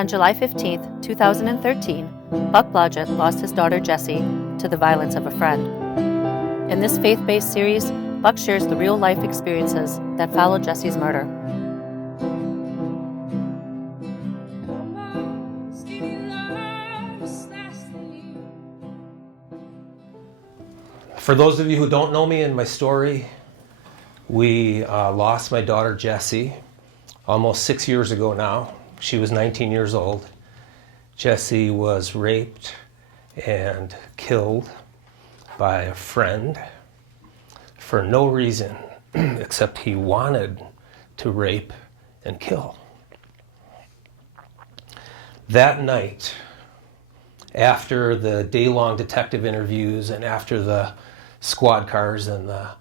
On July 15, 2013, Buck Blodgett lost his daughter Jessie to the violence of a friend. In this faith-based series, Buck shares the real-life experiences that followed Jessie's murder. For those of you who don't know me and my story, we lost my daughter Jessie almost 6 years ago now. She was 19 years old. Jessie was raped and killed by a friend for no reason except he wanted to rape and kill. That night, after the day-long detective interviews and after the squad cars in the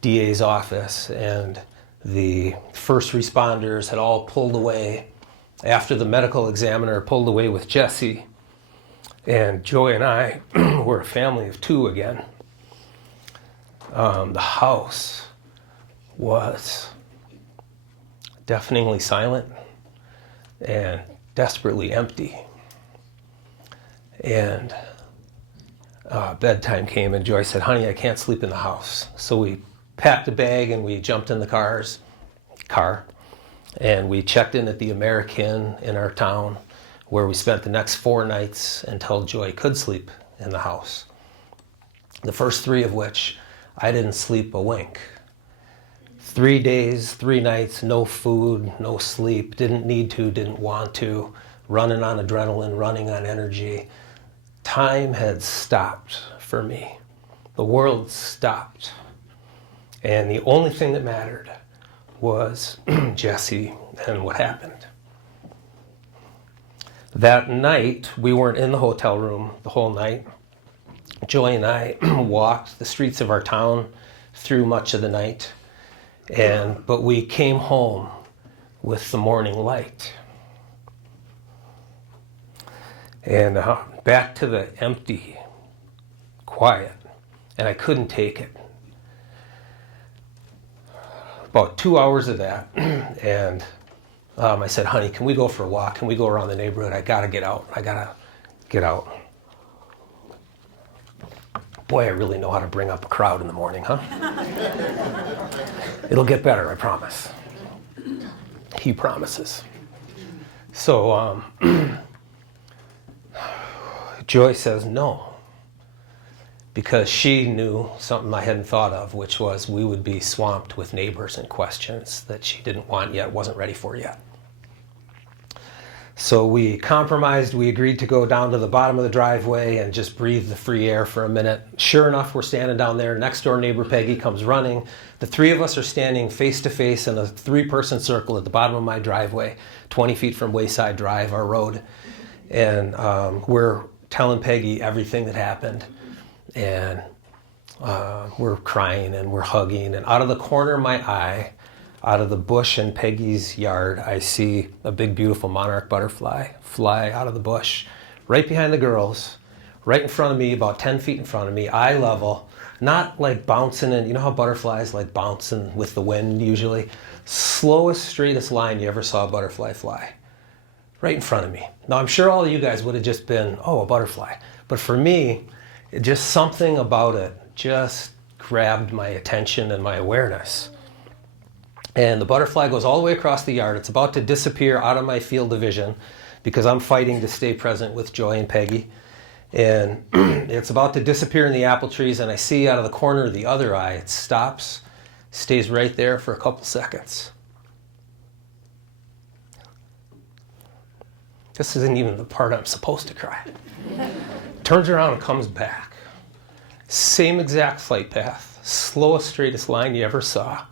DA's office and the first responders had all pulled away, after the medical examiner pulled away with Jessie, and Joy and I were a family of two again, the house was deafeningly silent and desperately empty. And bedtime came and Joy said, "Honey, I can't sleep in the house." So we packed a bag and we jumped in the car and we checked in at the American in our town, where we spent the next 4 nights until Joy could sleep in the house. The first 3 of which I didn't sleep a wink. 3 days, 3 nights, no food, no sleep, didn't need to, didn't want to, running on adrenaline, running on energy. Time had stopped for me. The world stopped. And the only thing that mattered was Jessie and what happened. That night, we weren't in the hotel room the whole night. Joy and I walked the streets of our town through much of the night, but we came home with the morning light. And back to the empty, quiet, and I couldn't take it. About 2 hours of that, and I said, "Honey, can we go for a walk? Can we go around the neighborhood? I gotta get out. Boy, I really know how to bring up a crowd in the morning, huh? It'll get better, I promise." He promises. So Joy says no, because she knew something I hadn't thought of, which was we would be swamped with neighbors and questions that she didn't want yet, wasn't ready for yet. So we compromised. We agreed to go down to the bottom of the driveway and just breathe the free air for a minute. Sure enough, we're standing down there. Next door neighbor Peggy comes running. The 3 of us are standing face to face in a 3-person circle at the bottom of my driveway, 20 feet from Wayside Drive, our road. And we're telling Peggy everything that happened. And we're crying and we're hugging. And out of the corner of my eye, out of the bush in Peggy's yard, I see a big, beautiful monarch butterfly fly out of the bush, right behind the girls, right in front of me, about 10 feet in front of me, eye level, not like bouncing in, you know how butterflies like bouncing with the wind usually? Slowest, straightest line you ever saw a butterfly fly. Right in front of me. Now, I'm sure all of you guys would have just been, oh, a butterfly. But for me, just something about it just grabbed my attention and my awareness. And the butterfly goes all the way across the yard. It's about to disappear out of my field of vision because I'm fighting to stay present with Joy and Peggy. And it's about to disappear in the apple trees, and I see out of the corner of the other eye, it stops, stays right there for a couple seconds. This isn't even the part I'm supposed to cry. Turns around and comes back. Same exact flight path, slowest, straightest line you ever saw.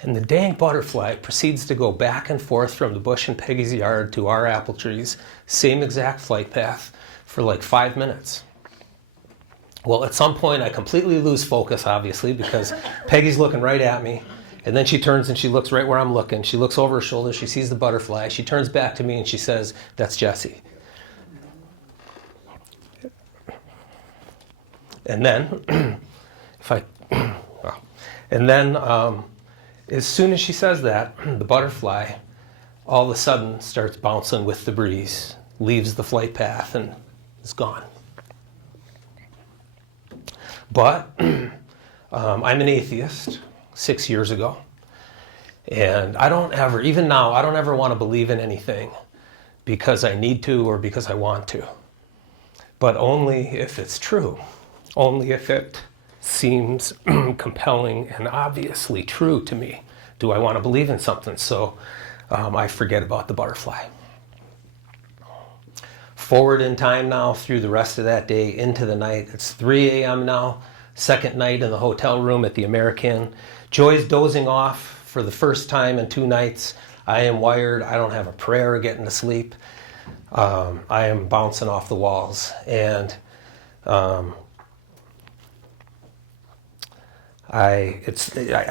And the dang butterfly proceeds to go back and forth from the bush in Peggy's yard to our apple trees, same exact flight path, for like 5 minutes. Well, at some point I completely lose focus, obviously, because Peggy's looking right at me. And then she turns and she looks right where I'm looking. She looks over her shoulder, she sees the butterfly. She turns back to me and she says, "That's Jessie." And then, as soon as she says that, the butterfly all of a sudden starts bouncing with the breeze, leaves the flight path, and is gone. But I'm an atheist 6 years ago. And I don't ever, even now, I don't ever want to believe in anything because I need to or because I want to. But only if it's true. Only if it seems compelling and obviously true to me do I want to believe in something. So I forget about the butterfly. Forward in time now through the rest of that day into the night. It's 3 a.m. now, second night in the hotel room at the American. Joy's dozing off for the first time in 2 nights. I am wired. I don't have a prayer getting to sleep. I am bouncing off the walls. And I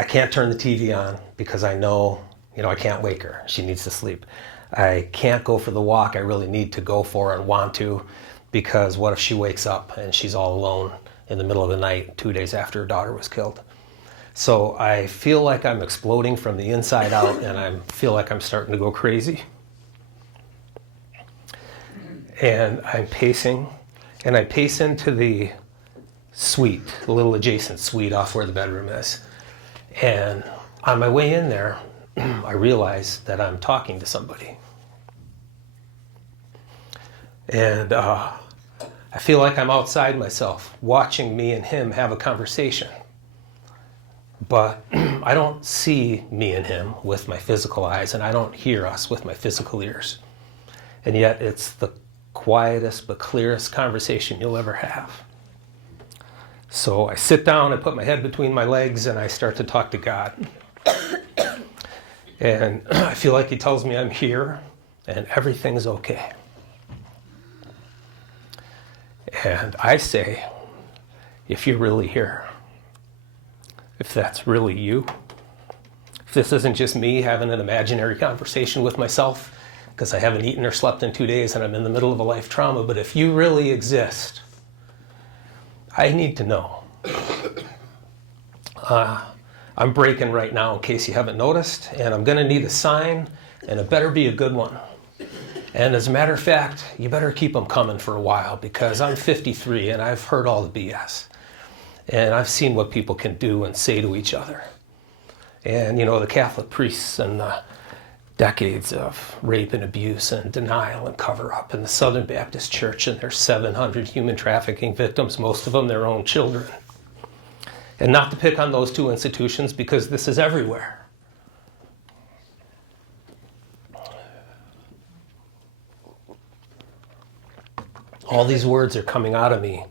can't turn the TV on because I know, I can't wake her. She needs to sleep. I can't go for the walk I really need to go for and want to, because what if she wakes up and she's all alone in the middle of the night 2 days after her daughter was killed? So I feel like I'm exploding from the inside out, and I feel like I'm starting to go crazy. And I'm pacing, and I pace into the suite, the little adjacent suite off where the bedroom is. And on my way in there, I realize that I'm talking to somebody. And I feel like I'm outside myself, watching me and him have a conversation. But I don't see me and him with my physical eyes, and I don't hear us with my physical ears. And yet it's the quietest but clearest conversation you'll ever have. So I sit down, I put my head between my legs, and I start to talk to God. And I feel like he tells me I'm here and everything's okay. And I say, if you're really here, if that's really you, if this isn't just me having an imaginary conversation with myself because I haven't eaten or slept in 2 days and I'm in the middle of a life trauma, but if you really exist, I need to know. I'm breaking right now in case you haven't noticed, and I'm going to need a sign, and it better be a good one. And as a matter of fact, you better keep them coming for a while, because I'm 53 and I've heard all the BS. And I've seen what people can do and say to each other. And, the Catholic priests and the decades of rape and abuse and denial and cover-up, and the Southern Baptist Church and their 700 human trafficking victims, most of them their own children. And not to pick on those two institutions, because this is everywhere. All these words are coming out of me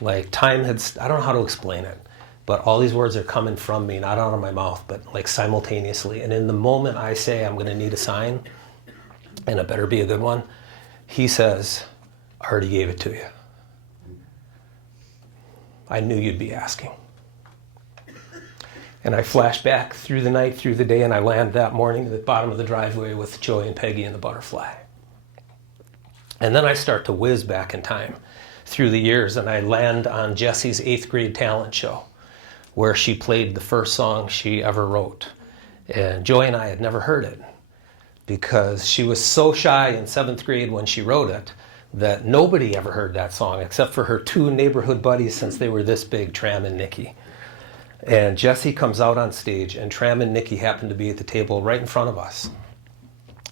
like time had, I don't know how to explain it, but all these words are coming from me, not out of my mouth, but like simultaneously. And in the moment I say I'm going to need a sign, and it better be a good one, he says, I already gave it to you. I knew you'd be asking. And I flash back through the night, through the day, and I land that morning at the bottom of the driveway with Joy and Peggy and the butterfly. And then I start to whiz back in time through the years, and I land on Jessie's 8th grade talent show, where she played the first song she ever wrote. And Joy and I had never heard it, because she was so shy in 7th grade when she wrote it that nobody ever heard that song except for her 2 neighborhood buddies since they were this big, Tram and Nikki. And Jessie comes out on stage, and Tram and Nikki happen to be at the table right in front of us.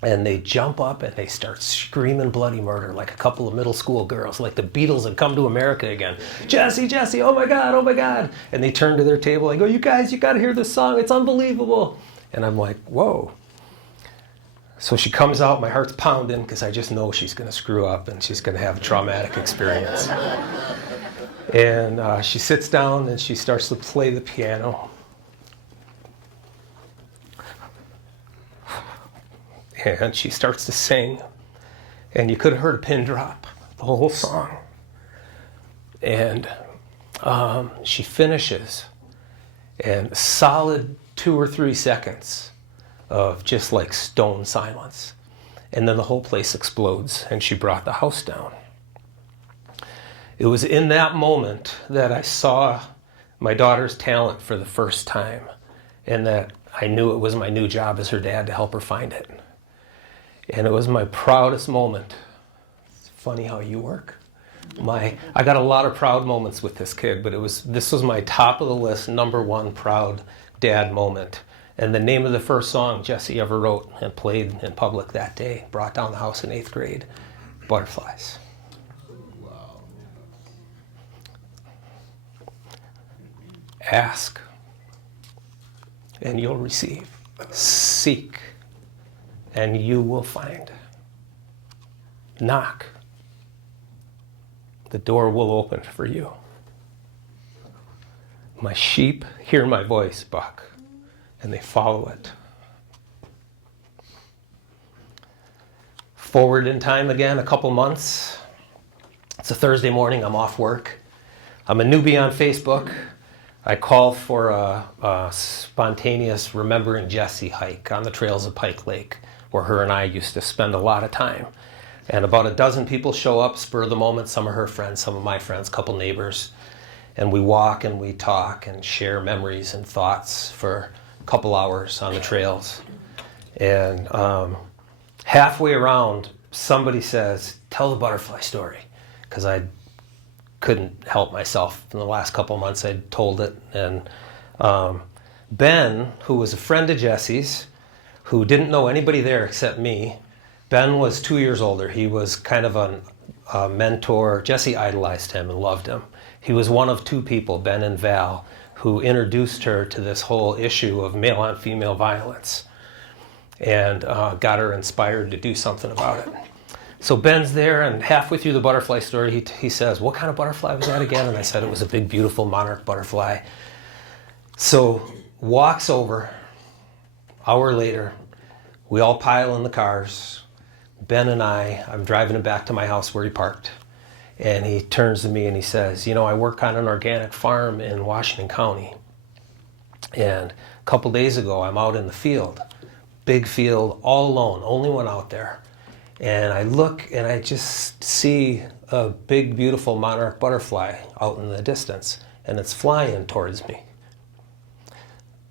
And they jump up and they start screaming bloody murder like a couple of middle school girls, like the Beatles had come to America again. Jessie, Jessie, oh my God, oh my God. And they turn to their table and go, you guys, you gotta hear this song, it's unbelievable. And I'm like, whoa. So she comes out, my heart's pounding, because I just know she's gonna screw up and she's gonna have a traumatic experience. And she sits down and she starts to play the piano. And she starts to sing. And you could have heard a pin drop the whole song. And she finishes. And a solid 2 or 3 seconds of just like stone silence. And then the whole place explodes and she brought the house down. It was in that moment that I saw my daughter's talent for the first time, and that I knew it was my new job as her dad to help her find it. And it was my proudest moment. It's funny how you work. I got a lot of proud moments with this kid, but this was my top of the list, number one proud dad moment. And the name of the first song Jesse ever wrote and played in public that day, brought down the house in 8th grade, Butterflies. Wow. Ask, and you'll receive. Seek, and you will find. Knock, the door will open for you. My sheep hear my voice, Buck, and they follow it. Forward in time again, a couple months. It's a Thursday morning, I'm off work. I'm a newbie on Facebook. I call for a spontaneous Remembering Jessie hike on the trails of Pike Lake, where her and I used to spend a lot of time. And about a dozen people show up, spur of the moment, some of her friends, some of my friends, a couple neighbors. And we walk and we talk and share memories and thoughts for a couple hours on the trails. And halfway around, somebody says, "Tell the butterfly story," because I couldn't help myself. In the last couple months, I'd told it. And Ben, who was a friend of Jesse's, who didn't know anybody there except me, Ben was 2 years older. He was kind of a mentor. Jesse idolized him and loved him. He was one of two people, Ben and Val, who introduced her to this whole issue of male on female violence and got her inspired to do something about it. So Ben's there, and halfway through the butterfly story, he says, "What kind of butterfly was that again?" And I said, "It was a big, beautiful monarch butterfly." So walks over, hour later, we all pile in the cars. Ben and I'm driving him back to my house where he parked. And he turns to me and he says, "You know, I work on an organic farm in Washington County. And a couple days ago, I'm out in the field, big field, all alone, only one out there. And I look and I just see a big, beautiful monarch butterfly out in the distance. And it's flying towards me.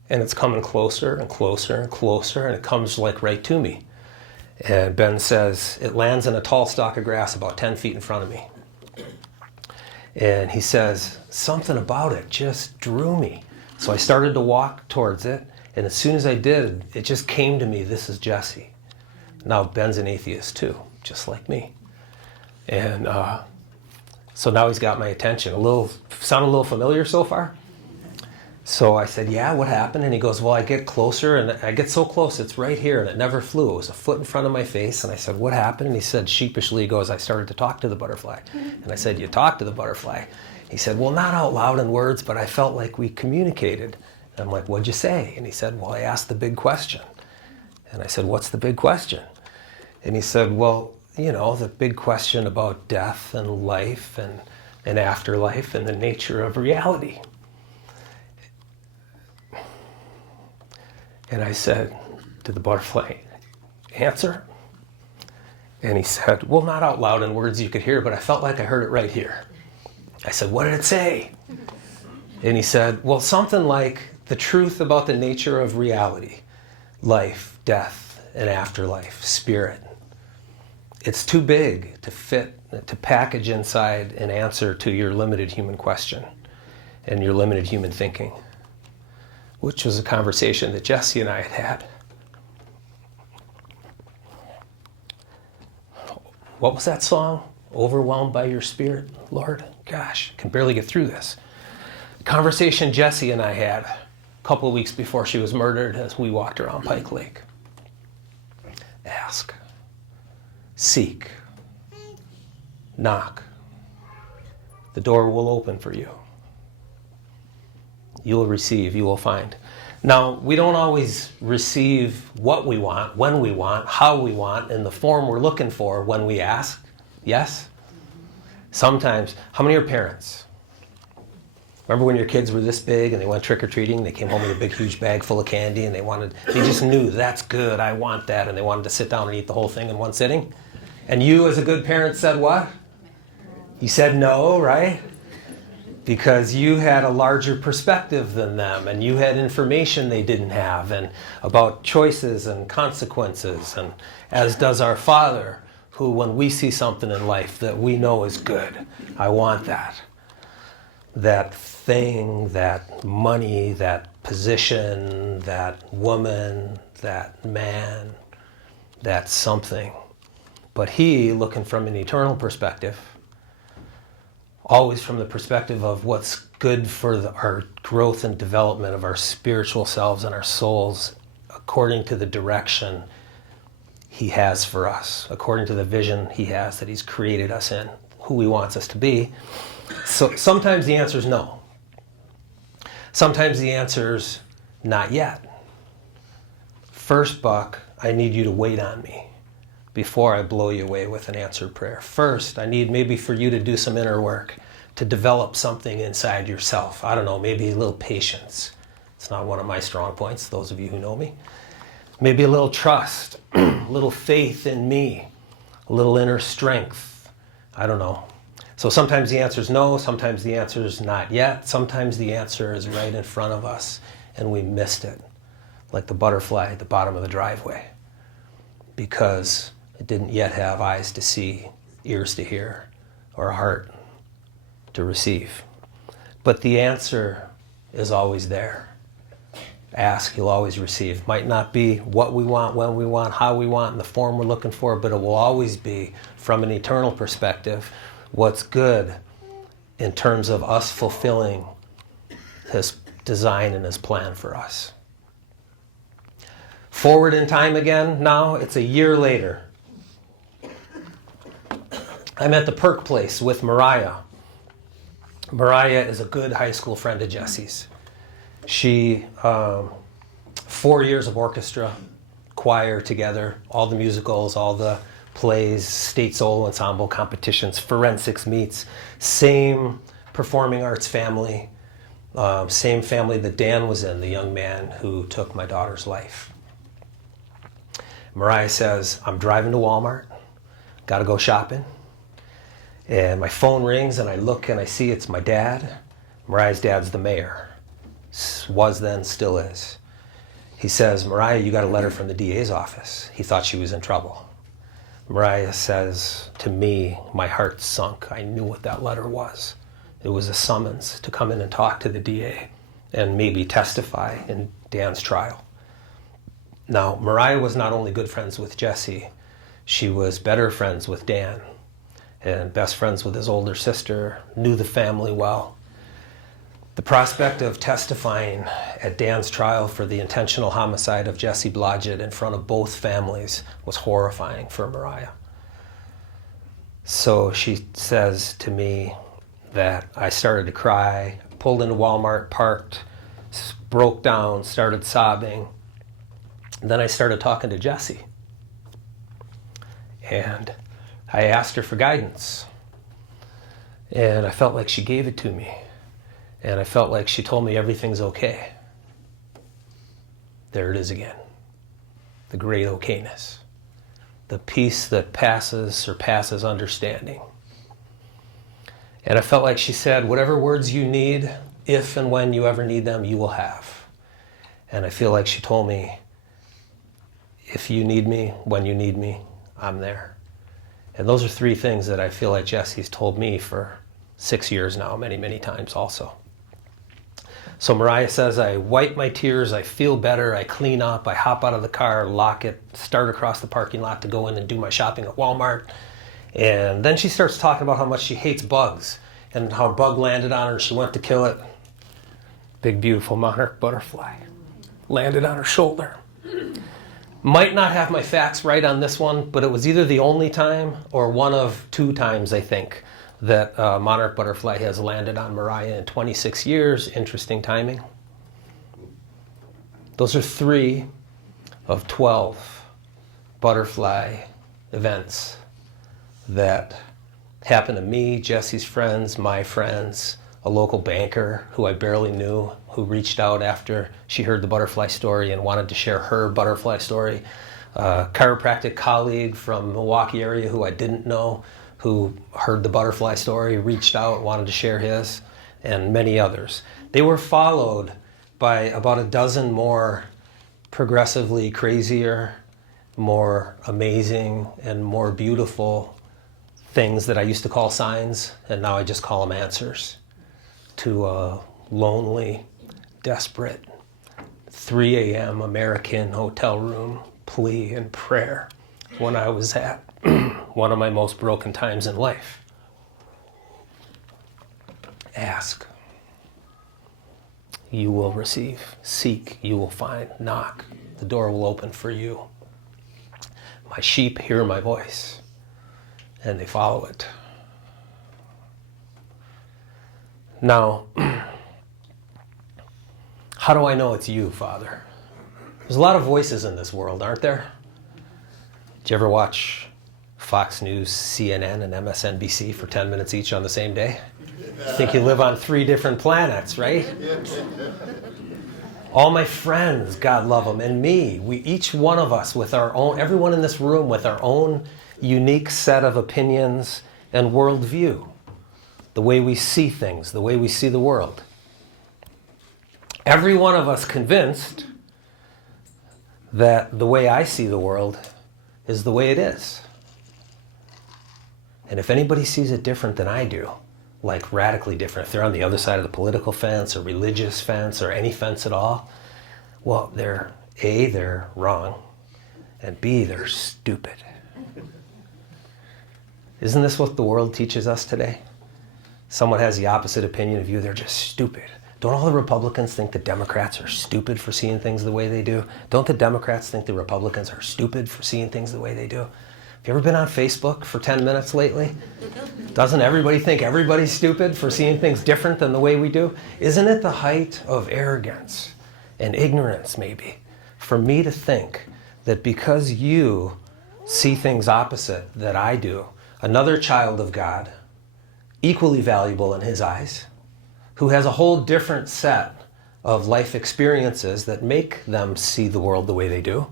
And it's coming closer and closer and closer, and it comes like right to me." And Ben says, "It lands in a tall stalk of grass about 10 feet in front of me." And he says, "Something about it just drew me." So I started to walk towards it, and as soon as I did, it just came to me, this is Jesse. Now Ben's an atheist too, just like me. And so now he's got my attention. Sound a little familiar so far? So I said, "Yeah, what happened?" And he goes, "Well, I get closer, and I get so close, it's right here, and it never flew. It was a foot in front of my face." And I said, "What happened?" And he said, sheepishly, he goes, "I started to talk to the butterfly." And I said, "You talked to the butterfly?" He said, "Well, not out loud in words, but I felt like we communicated." And I'm like, "What'd you say?" And he said, "Well, I asked the big question." And I said, "What's the big question?" And he said, "Well, you know, the big question about death and life and afterlife and the nature of reality." And I said, "Did the butterfly answer?" And he said, "Well, not out loud in words you could hear, but I felt like I heard it right here." I said, "What did it say?" And he said, "Well, something like the truth about the nature of reality, life, death, and afterlife, spirit. It's too big to fit, to package inside an answer to your limited human question and your limited human thinking," which was a conversation that Jesse and I had had. What was that song? "Overwhelmed by your spirit, Lord." Gosh, I can barely get through this. A conversation Jesse and I had a couple of weeks before she was murdered as we walked around Pike Lake. Ask, seek, knock. The door will open for you. You will receive, you will find. Now, we don't always receive what we want, when we want, how we want, in the form we're looking for when we ask. Yes? Sometimes. How many are parents? Remember when your kids were this big and they went trick-or-treating, they came home with a big, huge bag full of candy and they just knew, that's good, I want that, and they wanted to sit down and eat the whole thing in one sitting? And you, as a good parent, said what? You said no, right? because you had a larger perspective than them, and you had information they didn't have, and about choices and consequences, and as does our Father, who, when we see something in life that we know is good, I want that. That thing, that money, that position, that woman, that man, that something. But He, looking from an eternal perspective, always from the perspective of what's good for our growth and development of our spiritual selves and our souls, according to the direction He has for us, according to the vision He has that He's created us in, who He wants us to be. So sometimes the answer is no. Sometimes the answer is not yet. First, Buck, I need you to wait on me before I blow you away with an answered prayer. First, I need maybe for you to do some inner work, to develop something inside yourself. I don't know, maybe a little patience. It's not one of my strong points, those of you who know me. Maybe a little trust, a little faith in me, a little inner strength. I don't know. So sometimes the answer is no, sometimes the answer is not yet, sometimes the answer is right in front of us and we missed it, like the butterfly at the bottom of the driveway, because it didn't yet have eyes to see, ears to hear, or a heart to receive. But the answer is always there. Ask, you'll always receive. Might not be what we want, when we want, how we want, in the form we're looking for, but it will always be, from an eternal perspective, what's good in terms of us fulfilling His design and His plan for us. Forward in time again, now it's a year later. I'm at the Perk Place with Mariah. Mariah is a good high school friend of Jesse's. She, 4 years of orchestra, choir together, all the musicals, all the plays, state solo ensemble competitions, forensics meets, same performing arts family, same family that Dan was in, the young man who took my daughter's life. Mariah says, I'm driving to Walmart, gotta go shopping, and my phone rings and I look and I see it's my dad. Mariah's dad's the mayor. Was then, still is. He says, Mariah, you got a letter from the DA's office. He thought she was in trouble. Mariah says to me, my heart sunk. I knew what that letter was. It was a summons to come in and talk to the DA and maybe testify in Dan's trial. Now, Mariah was not only good friends with Jesse, she was better friends with Dan and best friends with his older sister, knew the family well. The prospect of testifying at Dan's trial for the intentional homicide of Jesse Blodgett in front of both families was horrifying for Mariah. So she says to me that I started to cry, pulled into Walmart, parked, broke down, started sobbing. Then I started talking to Jesse. And I asked her for guidance. And I felt like she gave it to me. And I felt like she told me everything's okay. There it is again. The great okayness. The peace that surpasses understanding. And I felt like she said, whatever words you need, if and when you ever need them, you will have. And I feel like she told me, if you need me, when you need me, I'm there. And those are three things that I feel like Jesse's told me for 6 years now, many, many times also. So Mariah says, I wipe my tears, I feel better, I clean up, I hop out of the car, lock it, start across the parking lot to go in and do my shopping at Walmart. And then she starts talking about how much she hates bugs and how a bug landed on her and she went to kill it. Big, beautiful monarch butterfly landed on her shoulder. Might not have my facts right on this one, but it was either the only time or one of 2 times, I think, that monarch butterfly has landed on Mariah in 26 years. Interesting timing. Those are 3 of 12 butterfly events that happened to me, Jesse's friends, my friends, a local banker who I barely knew, who reached out after she heard the butterfly story and wanted to share her butterfly story. A chiropractic colleague from Milwaukee area who I didn't know, who heard the butterfly story, reached out, wanted to share his. and many others. They were followed by about a dozen more progressively crazier, more amazing, and more beautiful things that I used to call signs, and now I just call them answers to a lonely, desperate, 3 a.m. American hotel room plea and prayer when I was at one of my most broken times in life. Ask, you will receive. Seek, you will find. Knock, the door will open for you. My sheep hear my voice, and they follow it. Now, how do I know it's you, Father? There's a lot of voices in this world, aren't there? Did you ever watch Fox News, CNN, and MSNBC for 10 minutes each on the same day? I think you live on 3 different planets, right? All my friends, God love them, and me, each one of us with our own, everyone in this room with our own unique set of opinions and worldview, the way we see things, the way we see the world. Every one of us convinced that the way I see the world is the way it is. And if anybody sees it different than I do, like radically different, if they're on the other side of the political fence or religious fence or any fence at all, well, they're A, they're wrong, and B, they're stupid. Isn't this what the world teaches us today? Someone has the opposite opinion of you, they're just stupid. Don't all the Republicans think the Democrats are stupid for seeing things the way they do? Don't the Democrats think the Republicans are stupid for seeing things the way they do? Have you ever been on Facebook for 10 minutes lately? Doesn't everybody think everybody's stupid for seeing things different than the way we do? Isn't it the height of arrogance and ignorance, maybe, for me to think that because you see things opposite that I do, another child of God, equally valuable in his eyes, who has a whole different set of life experiences that make them see the world the way they do,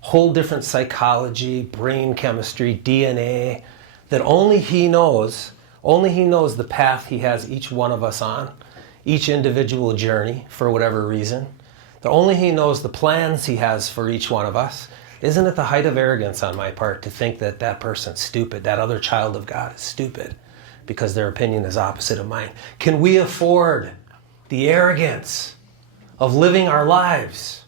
whole different psychology, brain chemistry, DNA, that only he knows the path he has each one of us on, each individual journey for whatever reason, that only he knows the plans he has for each one of us. Isn't it the height of arrogance on my part to think that that person's stupid, that other child of God is stupid because their opinion is opposite of mine? Can we afford the arrogance of living our lives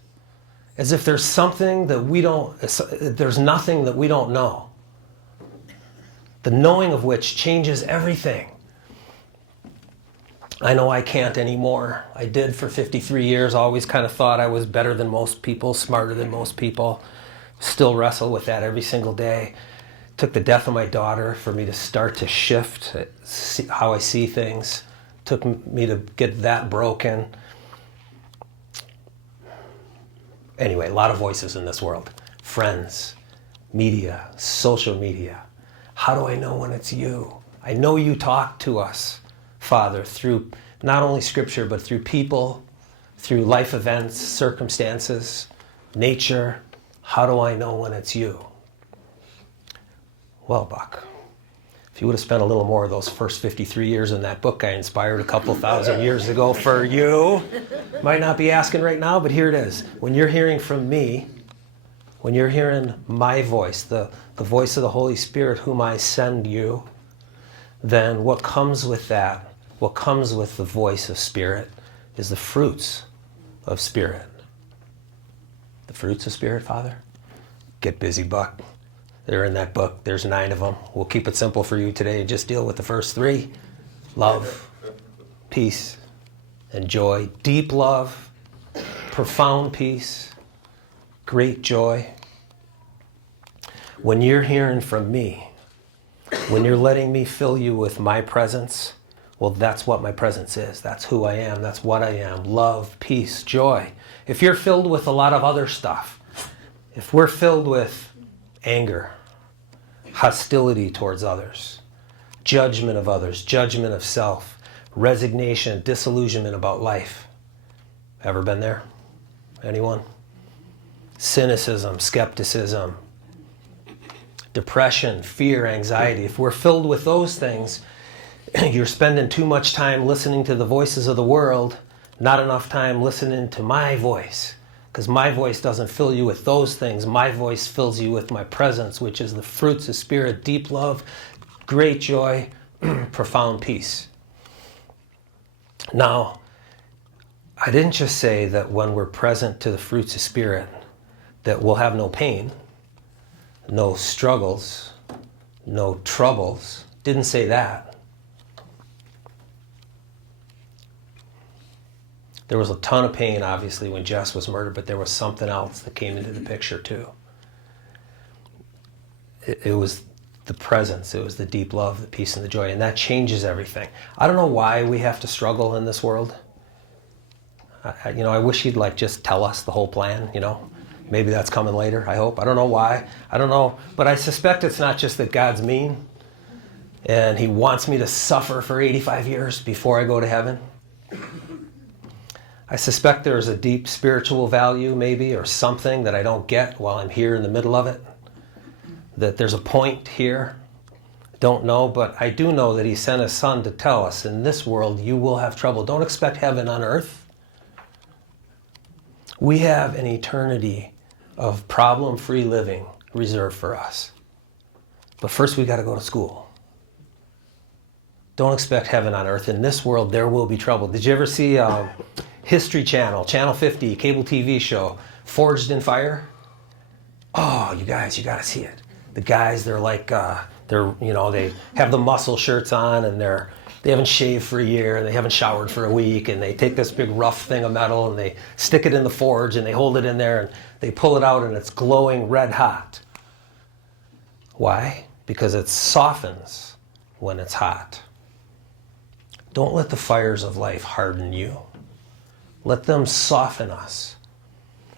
as if there's something that there's nothing that we don't know, the knowing of which changes everything? I know I can't anymore. I did for 53 years, always kind of thought I was better than most people, smarter than most people. Still wrestle with that every single day. It took the death of my daughter for me to start to shift how I see things. It took me to get that broken. Anyway, a lot of voices in this world. Friends, media, social media. How do I know when it's you? I know you talk to us, Father, through not only Scripture, but through people, through life events, circumstances, nature. How do I know when it's you? Well, Buck, if you would have spent a little more of those first 53 years in that book I inspired a couple thousand years ago for you, might not be asking right now, but here it is. When you're hearing from me, when you're hearing my voice, the voice of the Holy Spirit whom I send you, then what comes with that, what comes with the voice of Spirit is the fruits of Spirit. The fruits of Spirit, Father? Get busy, Buck. They're in that book. There's 9 of them. We'll keep it simple for you today and just deal with the first 3. Love, peace, and joy. Deep love, profound peace, great joy. When you're hearing from me, when you're letting me fill you with my presence, well, that's what my presence is. That's who I am. That's what I am. Love, peace, joy. If you're filled with a lot of other stuff, if we're filled with anger, hostility towards others, judgment of others, judgment of self, resignation, disillusionment about life. Ever been there? Anyone? Cynicism, skepticism, depression, fear, anxiety. If we're filled with those things, You're spending too much time listening to the voices of the world, not enough time listening to my voice. Because my voice doesn't fill you with those things. My voice fills you with my presence, which is the fruits of Spirit, deep love, great joy, profound peace. Now, I didn't just say that when we're present to the fruits of Spirit, that we'll have no pain, no struggles, no troubles. Didn't say that. There was a ton of pain, obviously, when Jess was murdered, but there was something else that came into the picture, too. It was the presence. It was the deep love, the peace, and the joy, and that changes everything. I don't know why we have to struggle in this world. I wish he'd just tell us the whole plan, Maybe that's coming later, I hope. I don't know why. I don't know. But I suspect it's not just that God's mean and he wants me to suffer for 85 years before I go to heaven. I suspect there's a deep spiritual value, maybe, or something that I don't get while I'm here in the middle of it. That there's a point here. Don't know, but I do know that he sent his son to tell us, in this world you will have trouble. Don't expect heaven on earth. We have an eternity of problem-free living reserved for us. But first we got to go to school. Don't expect heaven on earth. In this world there will be trouble. Did you ever see History Channel, Channel 50, cable TV show, Forged in Fire? Oh, you guys, you got to see it. The guys, they're they have the muscle shirts on, and they haven't shaved for a year, and they haven't showered for a week, and they take this big rough thing of metal and they stick it in the forge and they hold it in there and they pull it out and it's glowing red hot. Why? Because it softens when it's hot. Don't let the fires of life harden you. Let them soften us.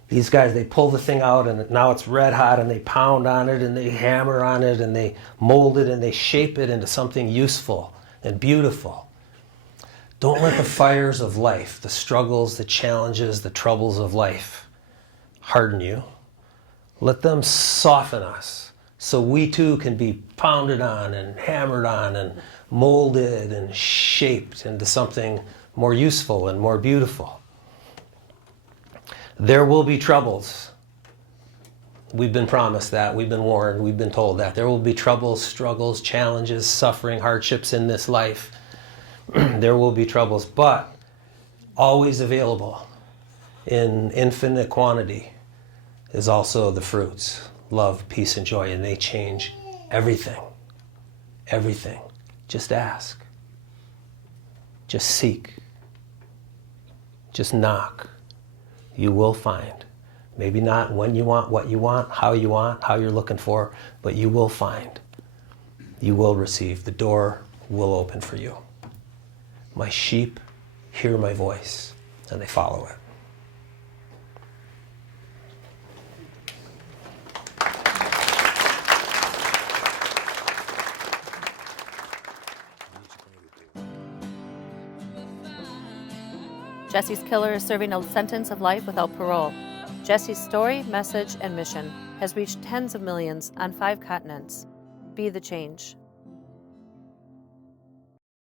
These guys, they pull the thing out and now it's red hot, and they pound on it and they hammer on it and they mold it and they shape it into something useful and beautiful. Don't let the fires of life, the struggles, the challenges, the troubles of life harden you. Let them soften us so we too can be pounded on and hammered on and molded and shaped into something more useful and more beautiful. There will be troubles. We've been promised that. We've been warned. We've been told that. There will be troubles, struggles, challenges, suffering, hardships in this life. There will be troubles, but always available in infinite quantity is also the fruits, love, peace, and joy, and they change everything. Everything. Just ask. Just seek. Just knock. You will find. Maybe not when you want, what you want, how you're looking for, but you will find. You will receive. The door will open for you. My sheep hear my voice, and they follow it. Jesse's killer is serving a sentence of life without parole. Jesse's story, message, and mission has reached tens of millions on 5 continents. Be the change.